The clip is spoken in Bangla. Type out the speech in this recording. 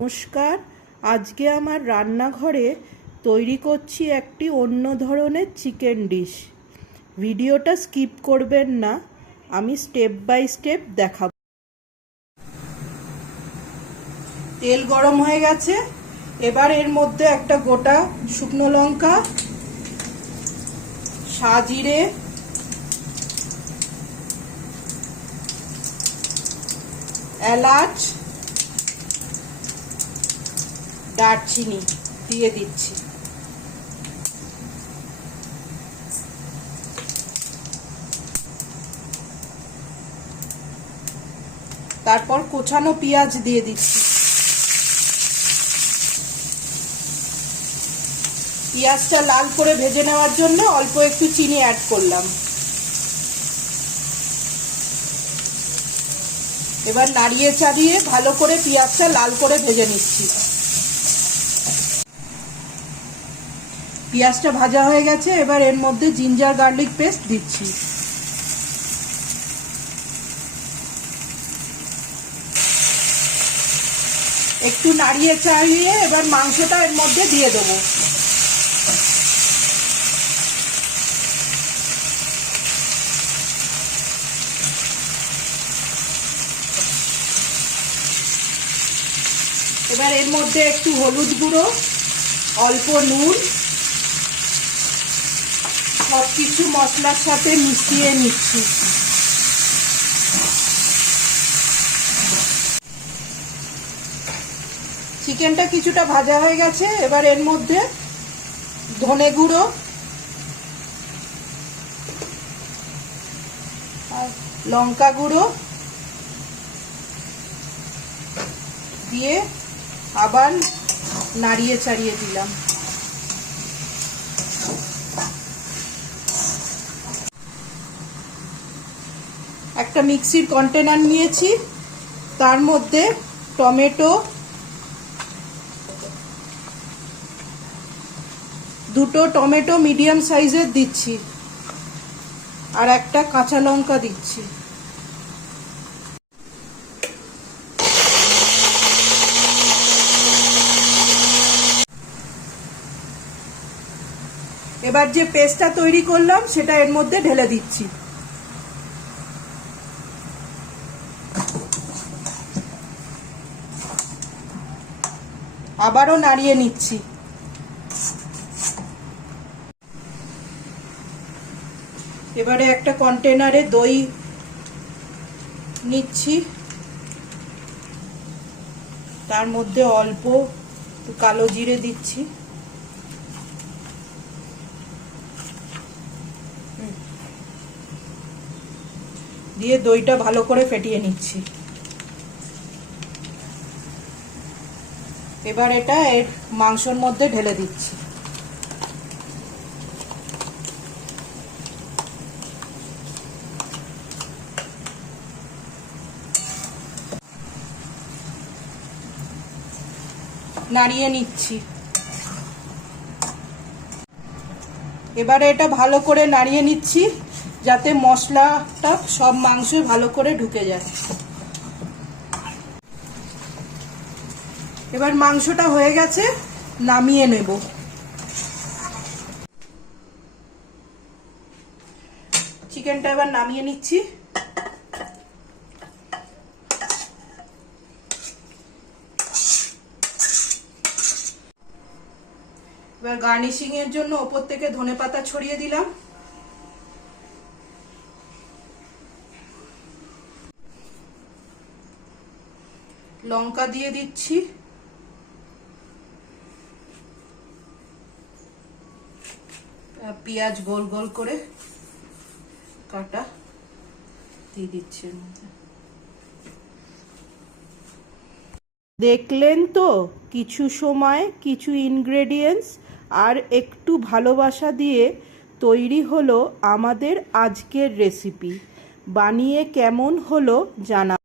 নমস্কার। আজকে আমার রান্নাঘরে তৈরি করছি একটি অন্য ধরনের চিকেন ডিশ। ভিডিওটা স্কিপ করবেন না, আমি স্টেপ বাই স্টেপ দেখাবো। তেল গরম হয়ে গেছে, এবার এর মধ্যে একটা গোটা শুকনো লঙ্কা, সাজিরে, এলাচ, দারচিনি দিয়ে দিচ্ছি। তারপর কোচানো পেঁয়াজ দিয়ে দিচ্ছি। পেঁয়াজটা লাল করে ভেজে নেওয়ার জন্য অল্প একটু চিনি অ্যাড করলাম। এবার নাড়িয়ে চাড়িয়ে ভালো করে পেঁয়াজটা লাল করে ভেজে নিচ্ছি। পেঁয়াজটা ভাজা হয়ে গেছে, এবার এর মধ্যে জিঞ্জার গার্লিক পেস্ট দিচ্ছি। একটু নাড়িয়ে চাড়িয়ে এবার মাংসটা এর মধ্যে দিয়ে দেবো। এবার এর মধ্যে একটু হলুদ গুঁড়ো, অল্প নুন, সবকিছু মশলার সাথে মিশিয়ে নিচ্ছি। চিকেনটা কিছুটা ভাজা হয়ে গেছে, এবার এর মধ্যে ধনে গুঁড়ো আর লঙ্কা গুঁড়ো দিয়ে আবার নাড়িয়ে চাড়িয়ে দিলাম। একটা মিক্সির কন্টেনার নিয়েছি, তার মধ্যে টমেটো, দুটো টমেটো মিডিয়াম সাইজের দিচ্ছি, আর একটা কাঁচা লঙ্কা দিচ্ছি। এবার যে পেস্টটা তৈরি করলাম সেটা এর মধ্যে ঢেলে দিচ্ছি। আবারও নাড়িয়ে নিচ্ছি। এবারে একটা কন্টেনারে দই নিচ্ছি, তার মধ্যে অল্প কালো জিরে দিচ্ছি, দিয়ে দইটা ভালো করে ফেটিয়ে নিচ্ছি। এবার এটা এর মাংসের মধ্যে ঢেলে দিচ্ছি। নাড়িয়ে নিচ্ছি। এবারে এটা ভালো করে নাড়িয়ে নিচ্ছি যাতে মশলাটা সব মাংসে ভালো করে ঢুকে যায়। এবার মাংসটা হয়ে গেছে, নামিয়ে নেব। চিকেনটা এবার নামিয়ে নিচ্ছি। এবার গার্নিশিং এর জন্য ওপর থেকে ধনেপাতা ছড়িয়ে দিলাম। লঙ্কা দিয়ে দিচ্ছি, পেঁয়াজ গোল গোল করে কাটা দিয়ে দিচ্ছি। দেখলেন তো, কিছু সময় কিছু ইনগ্রেডিয়েন্টস আর একটু ভালোবাসা দিয়ে তৈরি হলো আমাদের আজকের রেসিপি। বানিয়ে কেমন হলো জানা।